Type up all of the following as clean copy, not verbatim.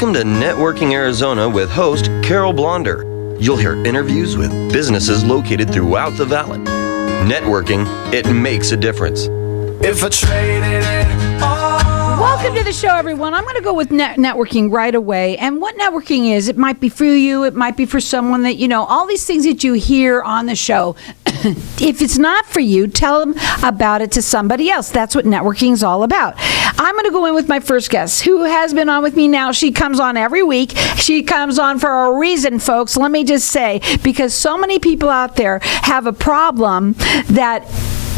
Welcome to Networking Arizona with host Carol Blonder. You'll hear interviews with businesses located throughout the valley. Networking, it makes a difference. If I traded it all. Welcome to the show, everyone. I'm going to go with networking right away. And what networking is, it might be for you, it might be for someone that, you know, all these things that you hear on the show. If it's not for you, tell them about it to somebody else. That's what networking is all about. I'm going to go in with my first guest, who has been on with me now. She comes on every week. She comes on for a reason, folks. Let me just say, because so many people out there have a problem that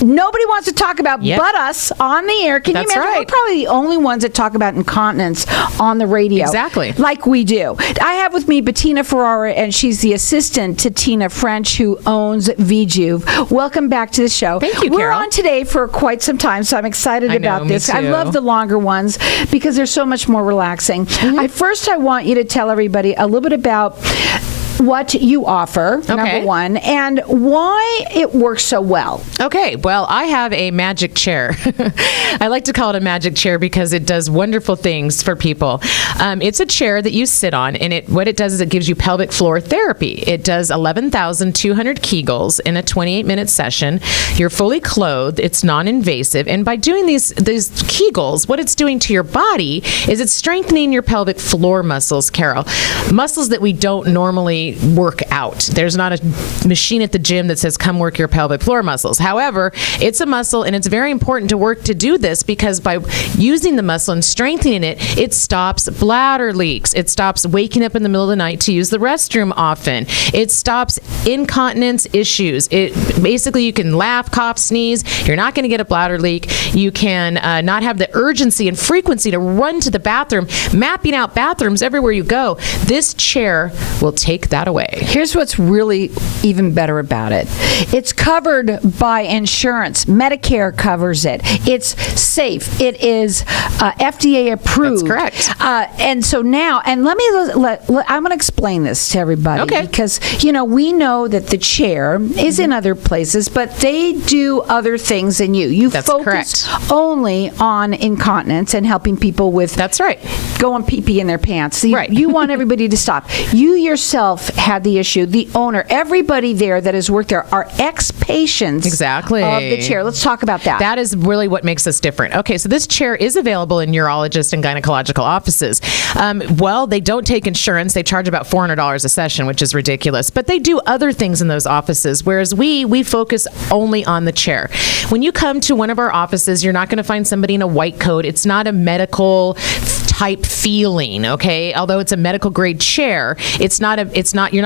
nobody wants to talk about but us on the air. Can you imagine? Right. We're probably the only ones that talk about incontinence on the radio. Exactly. Like we do. I have with me Bettina Ferrara, and she's the assistant to Tina French, who owns V Juv. Welcome back to the show. Thank you, We're Carol. on today for quite some time, so I'm excited about this. Me I too. love the longer ones because they're so much more relaxing. First, I want you to tell everybody a little bit about what you offer, number one, and why it works so well. Okay, well, I have a magic chair. I like to call it a magic chair because it does wonderful things for people. It's a chair that you sit on, and what it does is it gives you pelvic floor therapy. It does 11,200 Kegels in a 28-minute session. You're fully clothed. It's non-invasive, and by doing these Kegels, what it's doing to your body is it's strengthening your pelvic floor muscles, Carol. Muscles that we don't normally work out. There's not a machine at the gym that says, come work your pelvic floor muscles. However, it's a muscle, and it's very important to do this because by using the muscle and strengthening it, it stops bladder leaks. It stops waking up in the middle of the night to use the restroom often. It stops incontinence issues. Basically, you can laugh, cough, sneeze. You're not going to get a bladder leak. You can not have the urgency and frequency to run to the bathroom, mapping out bathrooms everywhere you go. This chair will take that away. Here's what's really even better about it. It's covered by insurance. Medicare covers it. It's safe. It is FDA approved. That's correct. And so now, and I'm going to explain this to everybody. Okay. Because, you know, we know that the chair is in other places, but they do other things than you. You That's focus correct. only on incontinence and helping people with That's right. going pee-pee in their pants. Right. You want everybody to stop. You yourself had the issue. The owner, everybody there that has worked there are ex-patients Exactly. of the chair. Let's talk about that. That is really what makes us different. Okay, so this chair is available in urologist and gynecological offices. Well, they don't take insurance. They charge about $400 a session, which is ridiculous. But they do other things in those offices, whereas we focus only on the chair. When you come to one of our offices, you're not going to find somebody in a white coat. It's not a medical type feeling, okay? Although it's a medical grade chair, you're not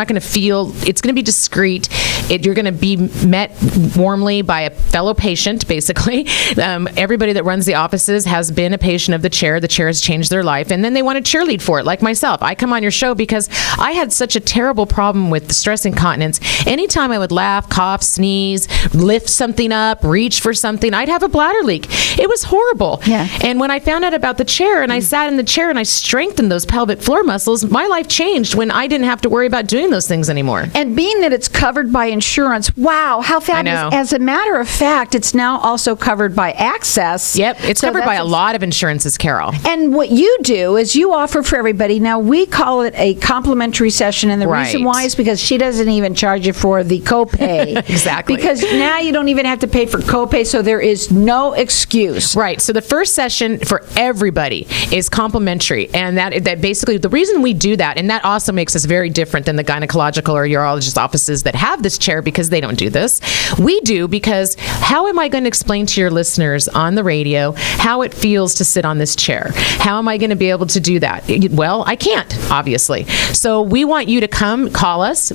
going to feel, it's going to be discreet. You're going to be met warmly by a fellow patient, basically. Everybody that runs the offices has been a patient of the chair. The chair has changed their life, and then they want to cheerlead for it, like myself. I come on your show because I had such a terrible problem with stress incontinence. Anytime I would laugh, cough, sneeze, lift something up, reach for something, I'd have a bladder leak. It was horrible. Yeah. And when I found out about the chair and I sat in the chair and I strengthened those pelvic floor muscles, my life changed when I didn't have to worry about doing those things anymore. And being that it's covered by insurance, wow, how fabulous. know. As a matter of fact, it's now also covered by Access. Yep, it's So covered by a that's- lot of insurances, Carol. And what you do is you offer for everybody. Now, we call it a complimentary session, and the reason Right. why is because she doesn't even charge you for the copay. Exactly. Because now you don't even have to pay for copay, so there is no excuse. Right. So the first session for everybody is complimentary, and that basically the reason we do that, and that also makes us very different than the gynecological or urologist offices that have this chair because they don't do this. We do because how am I going to explain to your listeners on the radio how it feels to sit on this chair? How am I going to be able to do that? Well, I can't, obviously. So we want you to call us,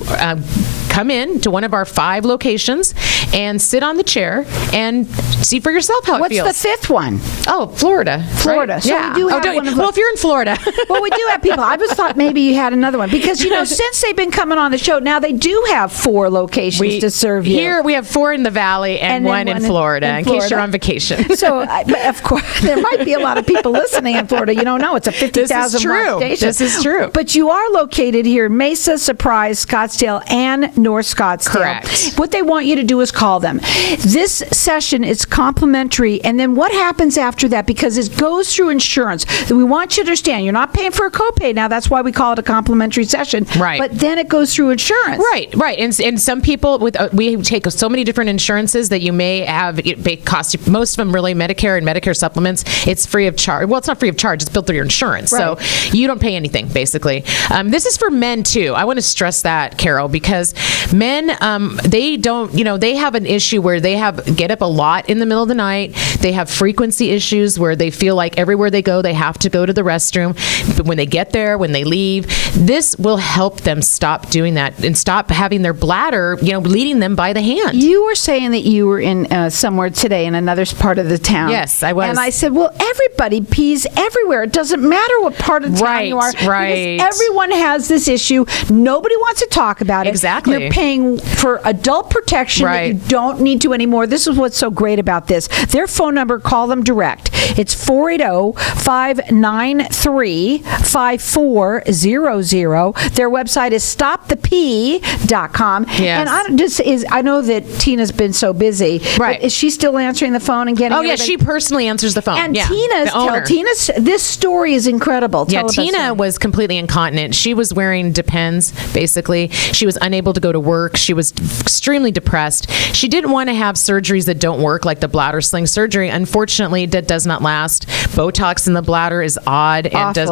come in to one of our 5 locations and sit on the chair and see for yourself how it feels. What's the fifth one? Oh, Florida. Florida. Right? So yeah. we do have one of well, those. if you're in Florida. Well, we do have people. I just thought maybe you had another one because, you know, since they've been coming on the show, now they do have 4 locations to serve you. Here we have 4 in the Valley and then one in Florida, in case you're on vacation. So, of course, there might be a lot of people listening in Florida. You don't know. It's a 50,000 watt station. This is true. But you are located here in Mesa, Surprise, Scottsdale, and North Scottsdale. Correct. What they want you to do is call them. This session is complimentary, and then what happens after that, because it goes through insurance. We want you to understand you're not paying for a copay now. That's why we call it a complimentary session. Right. But then it goes through insurance. Right. And some people we take so many different insurances that you may have. It costs you, most of them really Medicare and Medicare supplements. It's free of charge. Well, it's not free of charge. It's built through your insurance, Right. so you don't pay anything basically. This is for men too. I want to stress that, Carol, because men they don't. They have an issue where they get up a lot in the middle of the night. They have frequency issues where they feel like everywhere they go, they have to go to the restroom. But when they get there, when they leave, this will help them stop doing that and stop having their bladder, leading them by the hand. You were saying that you were in somewhere today in another part of the town. Yes, I was. And I said, well, everybody pees everywhere. It doesn't matter what part of town you are. Right. Because everyone has this issue. Nobody wants to talk about it. Exactly. You're paying for adult protection that you don't need to anymore. This is what's so great about this. Their phone number, call them direct. It's 480-593-5400. Their website is stopthepee.com. Yes. And I know that Tina's been so busy. Right. But is she still answering the phone and getting Oh, yeah, everything? she personally answers the phone. And yeah, the owner. this story is incredible. Yeah, Tell us Tina that. was completely incontinent. She was wearing Depends, basically. She was unable to go to work. She was extremely depressed. She didn't want to have surgeries that don't work, like the bladder sling surgery. Unfortunately, that does not last. Botox in the bladder is odd and does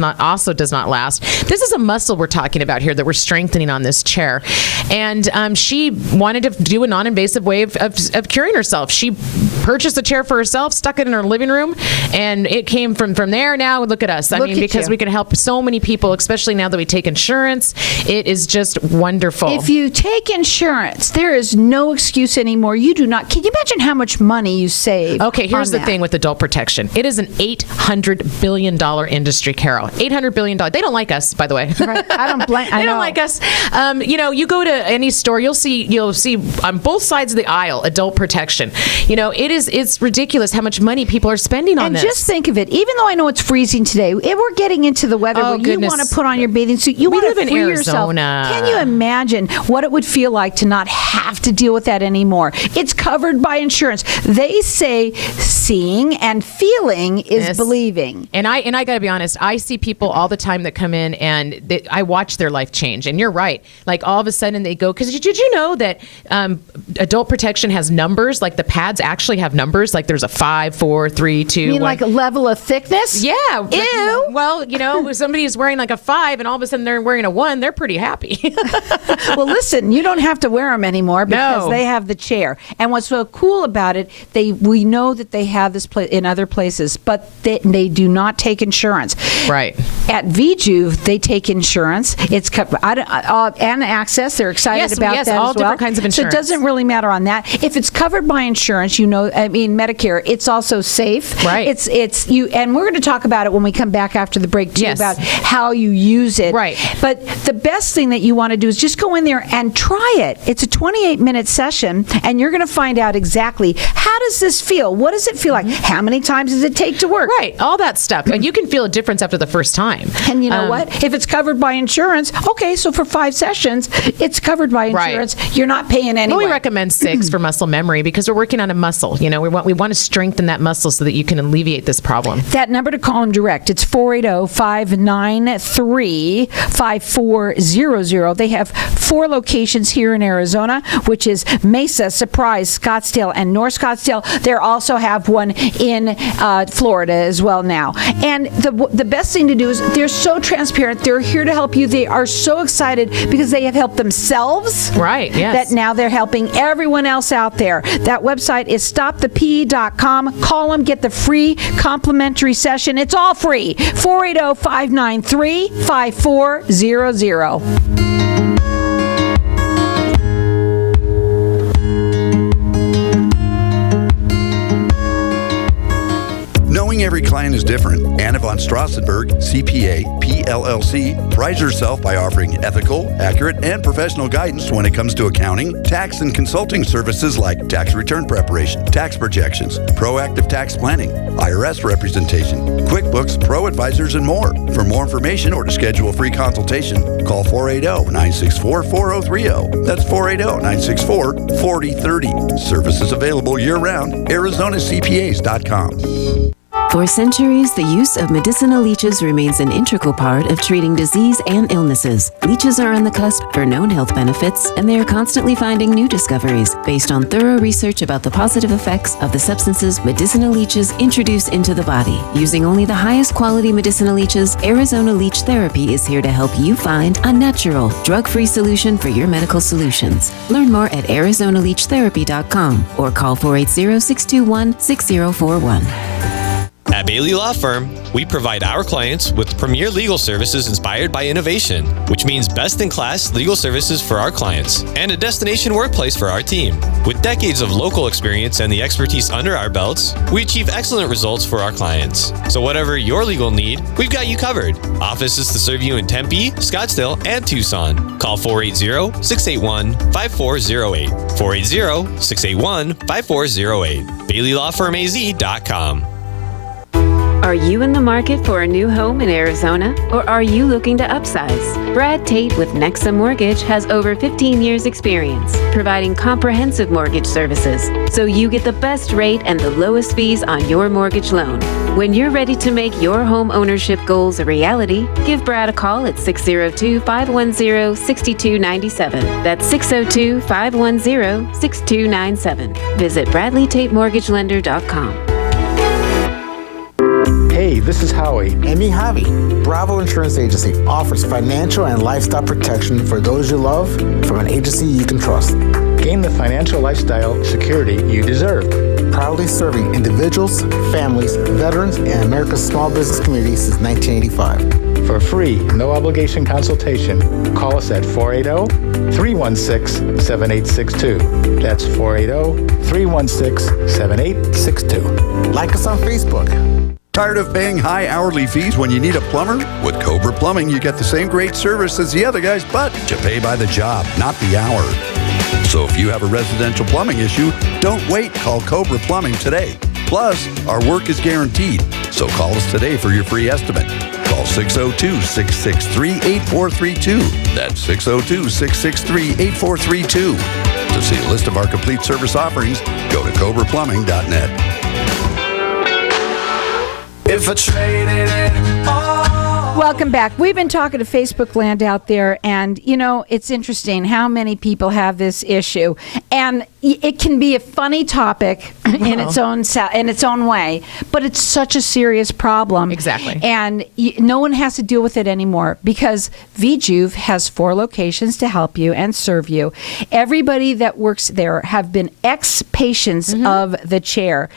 not last. This is a muscle we're talking about here that we're strengthening on this chair. And she wanted to do a non-invasive way of curing herself. She purchased a chair for herself, stuck it in her living room, and it came from there. Now look at us. Because we can help so many people, especially now that we take insurance. It is just wonderful. If you take insurance, there is no excuse anymore. You do not. Can you imagine how much money you save? Okay, here's the that? thing with adult protection. It is an $800 billion industry, Carol. $800 billion. They don't like us, by the way. Right. I don't blame. They don't like us. You go to any store, you'll see on both sides of the aisle adult protection. It's ridiculous how much money people are spending on and this. just think of it. Even though I know it's freezing today, if we're getting into the weather where goodness. you want to put on your bathing suit, you We want live to in free Arizona. yourself. Can you imagine what it would feel like to not have to deal with that anymore? It's covered by insurance. They say seeing and feeling is believing. And I got to be honest, I see people all the time that come in and I watch their life change. And you're right. Like all of a sudden they go, because did you know that adult protection has numbers? Like the pads actually have numbers. Like there's a 5, 4, 3, 2, You mean 1. like a level of thickness? Yeah. Ew. Well, if somebody is wearing like a 5 and all of a sudden they're wearing a 1, they're pretty happy. Well, listen, you don't have to wear them anymore because No. they have the chair. And what's so cool about it, we know that they have this in other places, but they do not take insurance. Right. At V Juv, they take insurance. It's and access. They're excited about that all as well. different kinds of insurance. So it doesn't really matter on that. If it's covered by insurance, Medicare, it's also safe. Right. It's you, and we're going to talk about it when we come back after the break too, Yes. about how you use it. Right. But the best thing that you want to do is just go in there and try it. It's a 28-minute session, and you're going to find out exactly how does this feel? What does it feel like? How many times does it take to work? Right. All that stuff. And you can feel a difference after the first time. And you know what? If it's covered by insurance, okay, so for 5 sessions, it's covered by insurance. Right. You're not paying anyway. Well, we recommend 6 for muscle memory because we're working on a muscle. We want to strengthen that muscle so that you can alleviate this problem. That number to call them direct, it's 480-593-5400. They have 4 locations here in Arizona, which is Mesa, Surprise, Scottsdale, and North Scottsdale. They also have one in Florida as well now. And the best thing to do is they're so transparent. They're here to help you. They are so excited because they have helped themselves. Right, yes. That now they're helping everyone else out there. That website is stopthepee.com. Call them, get the free complimentary session. It's all free. 480-593-5400. Knowing Knowing every client is different, Anna von Strassenberg, CPA, PLLC, prides herself by offering ethical, accurate, and professional guidance when it comes to accounting, tax, and consulting services like tax return preparation, tax projections, proactive tax planning, IRS representation, QuickBooks, Pro Advisors, and more. For more information or to schedule a free consultation, call 480-964-4030. That's 480-964-4030. Services available year-round. ArizonaCPAs.com. For centuries, the use of medicinal leeches remains an integral part of treating disease and illnesses. Leeches are on the cusp for known health benefits, and they are constantly finding new discoveries based on thorough research about the positive effects of the substances medicinal leeches introduce into the body. Using only the highest quality medicinal leeches, Arizona Leech Therapy is here to help you find a natural, drug-free solution for your medical solutions. Learn more at ArizonaLeechTherapy.com or call 480-621-6041. At Bailey Law Firm, we provide our clients with premier legal services inspired by innovation, which means best-in-class legal services for our clients and a destination workplace for our team. With decades of local experience and the expertise under our belts, we achieve excellent results for our clients. So whatever your legal need, we've got you covered. Offices to serve you in Tempe, Scottsdale, and Tucson. Call 480-681-5408. 480-681-5408. BaileyLawFirmAZ.com. Are you in the market for a new home in Arizona, or are you looking to upsize? Brad Tate with Nexa Mortgage has over 15 years experience providing comprehensive mortgage services, so you get the best rate and the lowest fees on your mortgage loan. When you're ready to make your home ownership goals a reality, give Brad a call at 602-510-6297. That's 602-510-6297. Visit BradleyTateMortgageLender.com. Hey, this is Howie. And me, Javi. Bravo Insurance Agency offers financial and lifestyle protection for those you love from an agency you can trust. Gain the financial lifestyle security you deserve. Proudly serving individuals, families, veterans, and America's small business community since 1985. For a free, no-obligation consultation, call us at 480-316-7862. That's 480-316-7862. Like us on Facebook. Tired of paying high hourly fees when you need a plumber? With Cobra Plumbing, you get the same great service as the other guys, but you pay by the job, not the hour. So if you have a residential plumbing issue, don't wait. Call Cobra Plumbing today. Plus, our work is guaranteed. So call us today for your free estimate. Call 602-663-8432. That's 602-663-8432. To see a list of our complete service offerings, go to CobraPlumbing.net. If I traded it all. Welcome back. We've been talking to Facebook land out there, and you know, it's interesting how many people have this issue, and it can be a funny topic in its own way, but it's such a serious problem. Exactly. And no one has to deal with it anymore because V Juv has 4 locations to help you and serve you. Everybody that works there have been ex-patients of the chair.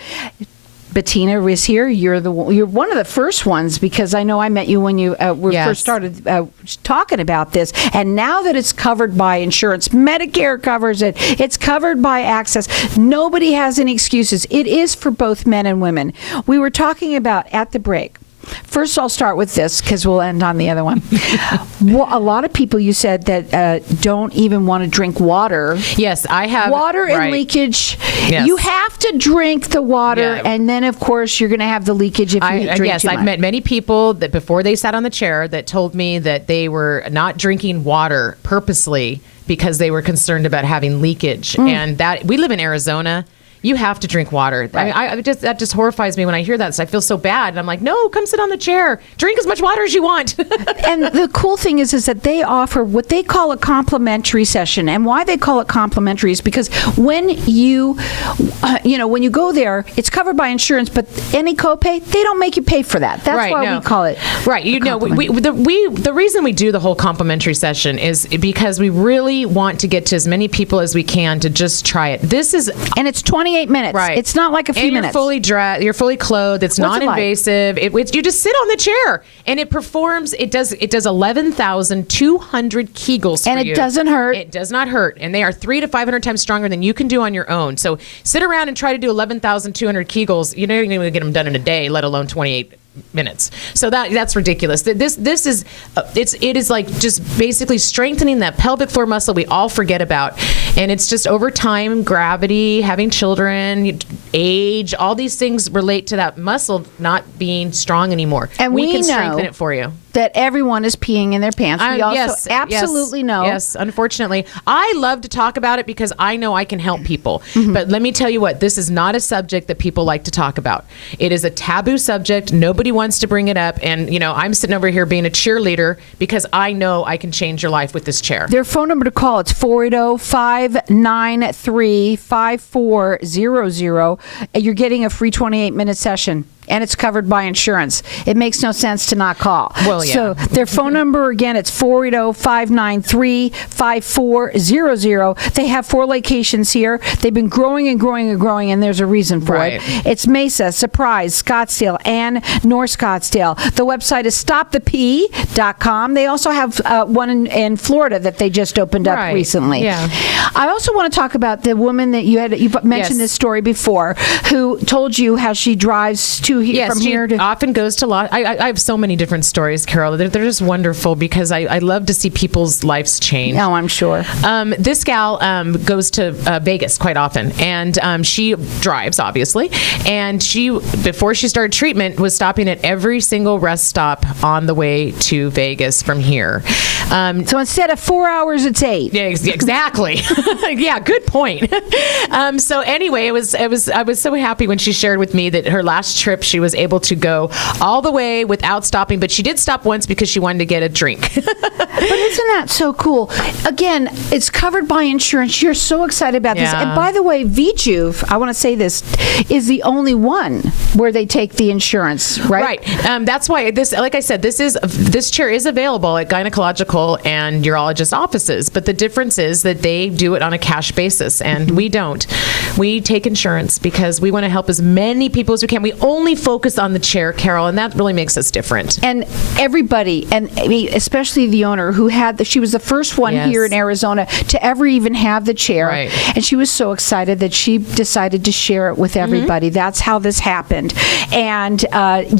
Bettina is here. You're one of the first ones because I know I met you when you first started talking about this. And now that it's covered by insurance, Medicare covers it. It's covered by Access. Nobody has any excuses. It is for both men and women. We were talking about at the break. First, I'll start with this because we'll end on the other one. Well, a lot of people, you said, that don't even want to drink water. Yes, I have. Water and leakage. Yes. You have to drink the water, and then, of course, you're going to have the leakage if you drink too much. I've met many people that before they sat on the chair that told me that they were not drinking water purposely because they were concerned about having leakage. And that we live in Arizona. You have to drink water. Right. I mean, that just horrifies me when I hear that. So I feel so bad. And I'm like, no, come sit on the chair. Drink as much water as you want. And the cool thing is that they offer what they call a complimentary session. And why they call it complimentary is because when you go there, it's covered by insurance, but any copay, they don't make you pay for that. That's why we call it. Right. You know, the reason we do the whole complimentary session is because we really want to get to as many people as we can to just try it. And it's $20 28 minutes. Right. It's not like a few and minutes. You're fully dressed. You're fully clothed. It's What's it non-invasive. You just sit on the chair, and it performs. It does 11,200 Kegels for and you. it doesn't hurt. It does not hurt, and they are 300 to 500 times stronger than you can do on your own. So sit around and try to do 11,200 Kegels. You're not even going to get them done in a day, let alone 28 minutes. So that's ridiculous. This is it is like just basically strengthening that pelvic floor muscle we all forget about, and it's just over time, gravity, having children, age, all these things relate to that muscle not being strong anymore. And we can know strengthen it for you. That everyone is peeing in their pants. We also absolutely know. Yes, unfortunately. I love to talk about it because I know I can help people. But let me tell you what, this is not a subject that people like to talk about. It is a taboo subject. Nobody wants to bring it up. And, I'm sitting over here being a cheerleader because I know I can change your life with this chair. Their phone number to call, it's 480-593-5400. You're getting a free 28-minute session. And it's covered by insurance. It makes no sense to not call. Well, yeah. So their phone number, again, it's 480-593-5400. They have 4 locations here. They've been growing and growing and growing, and there's a reason for it. It's Mesa, Surprise, Scottsdale, and North Scottsdale. The website is stopthep.com. They also have one in Florida that they just opened up recently. Yeah. I also want to talk about the woman that you mentioned this story before, who told you how she drives to from here to often goes to I have so many different stories, Carol. They're just wonderful because I love to see people's lives change. Oh, I'm sure. This gal goes to Vegas quite often, and she drives, obviously. And before she started treatment, was stopping at every single rest stop on the way to Vegas from here. So instead of 4 hours, it's 8. Yeah, exactly. Yeah, good point. So anyway, I was so happy when she shared with me that her last trip she was able to go all the way without stopping, but she did stop once because she wanted to get a drink. But isn't that so cool? Again, it's covered by insurance. You're so excited about this. And by the way, V Juv, I want to say this, is the only one where they take the insurance, right? Right. That's why like I said, this chair is available at gynecological and urologist offices, but the difference is that they do it on a cash basis, and we don't. We take insurance because we want to help as many people as we can. We only focus on the chair, Carol, and that really makes us different. And everybody, and especially the owner who she was the first one here in Arizona to ever even have the chair. Right. And she was so excited that she decided to share it with everybody. That's how this happened. And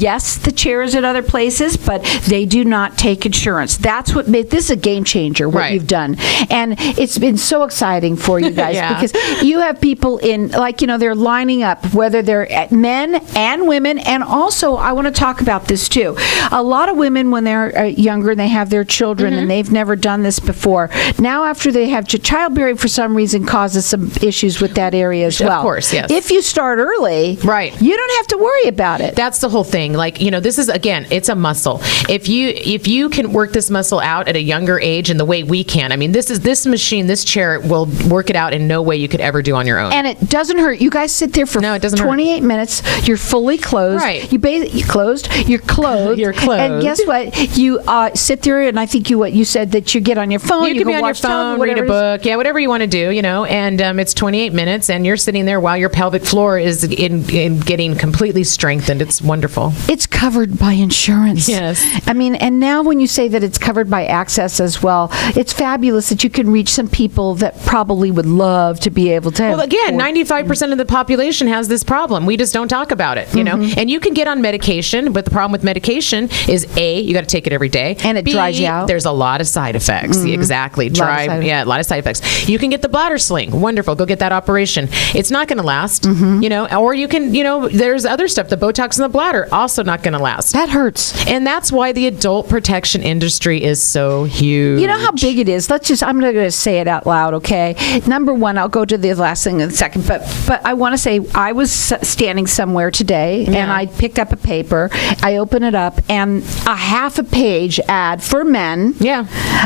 yes, the chair is at other places, but they do not take insurance. That's what made this a game changer, what you've done. And it's been so exciting for you guys because you have people in, they're lining up, whether they're men and women. And also, I want to talk about this too. A lot of women, when they're younger and they have their children and they've never done this before, now after they have childbearing, for some reason, causes some issues with that area as well. Of course, yes. If you start early, you don't have to worry about it. That's the whole thing. This is, again, it's a muscle. If you can work this muscle out at a younger age and the way we can, this machine, this chair will work it out in no way you could ever do on your own. And it doesn't hurt. You guys sit there for 28 minutes. You're fully closed. Right. You're closed. You're clothed. You're clothed. And guess what? You sit there, and I think you said that you get on your phone. You can be on your phone, read a book, whatever you want to do, and it's 28 minutes, and you're sitting there while your pelvic floor is in getting completely strengthened. It's wonderful. It's covered by insurance. Yes. And now when you say that it's covered by access as well, it's fabulous that you can reach some people that probably would love to be able to. Well, again, 95% of the population has this problem. We just don't talk about it, you know. And you can get on medication, but the problem with medication is A, you got to take it every day, and it B, dries you out. There's a lot of side effects. Exactly, a lot of side effects. You can get the bladder sling. Wonderful, go get that operation. It's not going to last, or you can, there's other stuff. The Botox in the bladder also not going to last. That hurts, and that's why the adult protection industry is so huge. You know how big it is. I'm going to say it out loud, okay? Number one, I'll go to the last thing in a second, but I want to say I was standing somewhere today and I picked up a paper. I open it up, and a half a page ad for men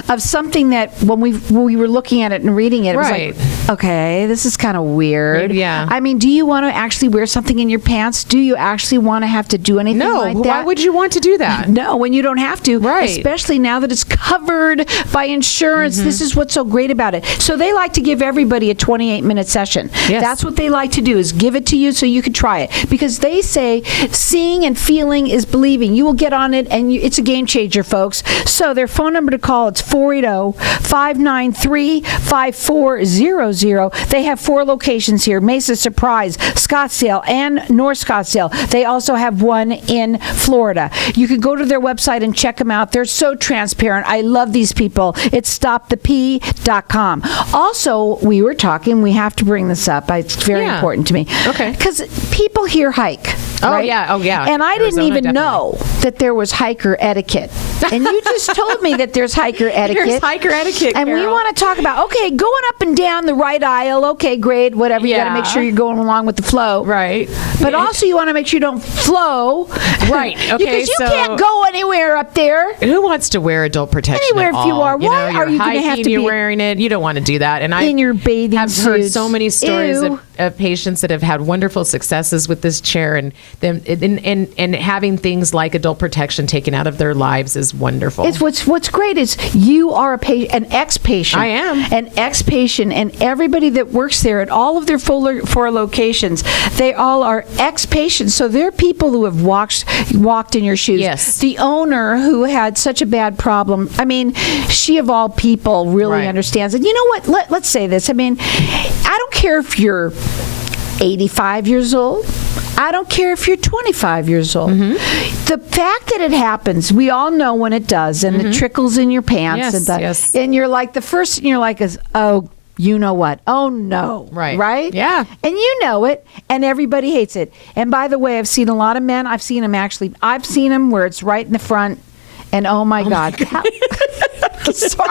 of something that when we were looking at it and reading it, it was like, okay, this is kind of weird. Yeah. I mean, do you want to actually wear something in your pants? Do you actually want to have to do anything like that? Why would you want to do that? No, when you don't have to. Right. Especially now that it's covered by insurance. This is what's so great about it. So they like to give everybody a 28-minute session. Yes. That's what they like to do, is give it to you so you can try it. Because they say seeing and feeling is believing. You will get on it, and it's a game changer, folks. So their phone number to call, it's 480-593-5400. They have 4 locations here: Mesa Surprise, Scottsdale, and North Scottsdale. They also have one in Florida. You can go to their website and check them out. They're so transparent. I love these people. It's stopthep.com. Also, we were talking, we have to bring this up. It's very important to me. Okay. Because people here hike. Oh, right? yeah. Oh, yeah. And I didn't Arizona, even know that there was hiker etiquette. And you just told me that there's hiker etiquette. There's hiker etiquette, And we Carol. want to talk about, okay, going up and down the right aisle, okay, great, whatever. You got to make sure you're going along with the flow. Right. But also you want to make sure you don't flow. Right. Okay. Because you can't go anywhere up there. Who wants to wear adult protection Anywhere at if you all? are. Why you're are you going to have to you're be wearing it? You don't want to do that. And I in your bathing have heard suits? so many stories Ew. of patients that have had wonderful successes with this chair, and them and having things like adult protection taken out of their lives is wonderful. It's what's great is you are an ex-patient. I am an ex-patient, and everybody that works there at all of their 4 locations, they all are ex-patients. So they're people who have walked in your shoes. Yes. The owner who had such a bad problem. I mean, she of all people really understands. And you know what? Let's say this. I mean, I don't care if you're 85 years old. I don't care if you're 25 years old. The fact that it happens, we all know when it does, and it trickles in your pants. And you're like, the first thing you're like is, oh, you know what? Oh, no. Right? Yeah. And you know it, and everybody hates it. And by the way, I've seen a lot of men. I've seen them where it's right in the front, and oh my God. Sorry.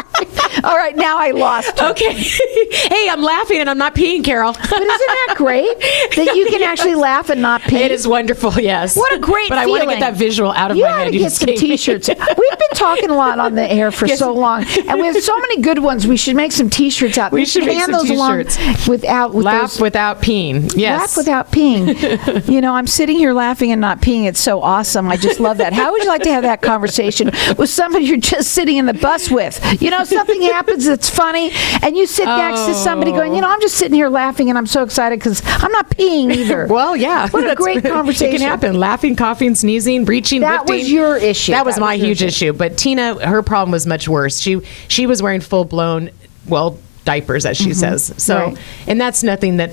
All right, now I lost her. Okay. Hey, I'm laughing and I'm not peeing, Carol. But isn't that great that you can actually laugh and not pee? It is wonderful, yes. What a great But feeling. I want to get that visual out of you my head. You got to get some T-shirts. We've been talking a lot on the air for so long, and we have so many good ones. We should make some T-shirts out. We should make hand some those along T-shirts. Laugh without peeing. Yes. Laugh without peeing. You know, I'm sitting here laughing and not peeing. It's so awesome. I just love that. How would you like to have that conversation with somebody you're just sitting in the bus with? You know, something happens that's funny, and you sit next to somebody going, you know, I'm just sitting here laughing, and I'm so excited because I'm not peeing either. Well, yeah. What a great conversation. It can happen. Laughing, coughing, sneezing, breaching, That lifting. was your issue. That was my huge issue. But Tina, her problem was much worse. She was wearing full-blown, diapers, as she says. So, and that's nothing that,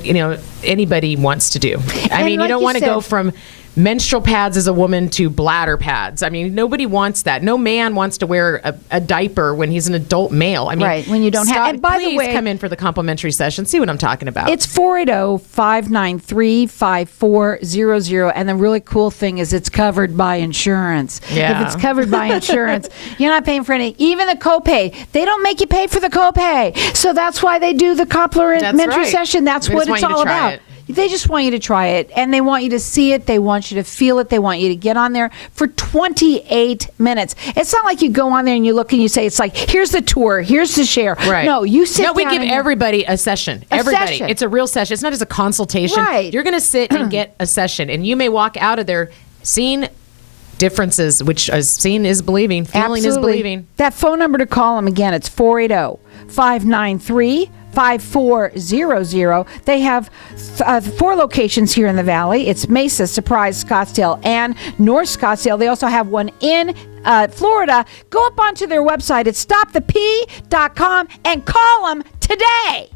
anybody wants to do. I mean, you don't want to go from menstrual pads as a woman to bladder pads. I mean, nobody wants that. No man wants to wear a diaper when he's an adult male. I mean, when you don't have. And by please the way, come in for the complimentary session. See what I'm talking about. It's 480-593-5400. And the really cool thing is it's covered by insurance. Yeah. If it's covered by insurance, you're not paying for any. Even the copay, they don't make you pay for the copay. So that's why they do the complimentary session. That's what it's all about. They just want you to try it, and they want you to see it. They want you to feel it. They want you to get on there for 28 minutes. It's not like you go on there and you look and you say, it's like, here's the tour, here's the share. Right. No, you sit down. No, we give everybody a session. Everybody. Session. It's a real session. It's not just a consultation. Right. You're going to sit and get a session, and you may walk out of there seeing differences, which seeing is believing, feeling is believing. That phone number to call them again, it's 480-593-5400. They have 4 locations here in the Valley. It's Mesa, Surprise, Scottsdale, and North Scottsdale. They also have one in Florida. Go up onto their website. It's stopthep.com and call them today.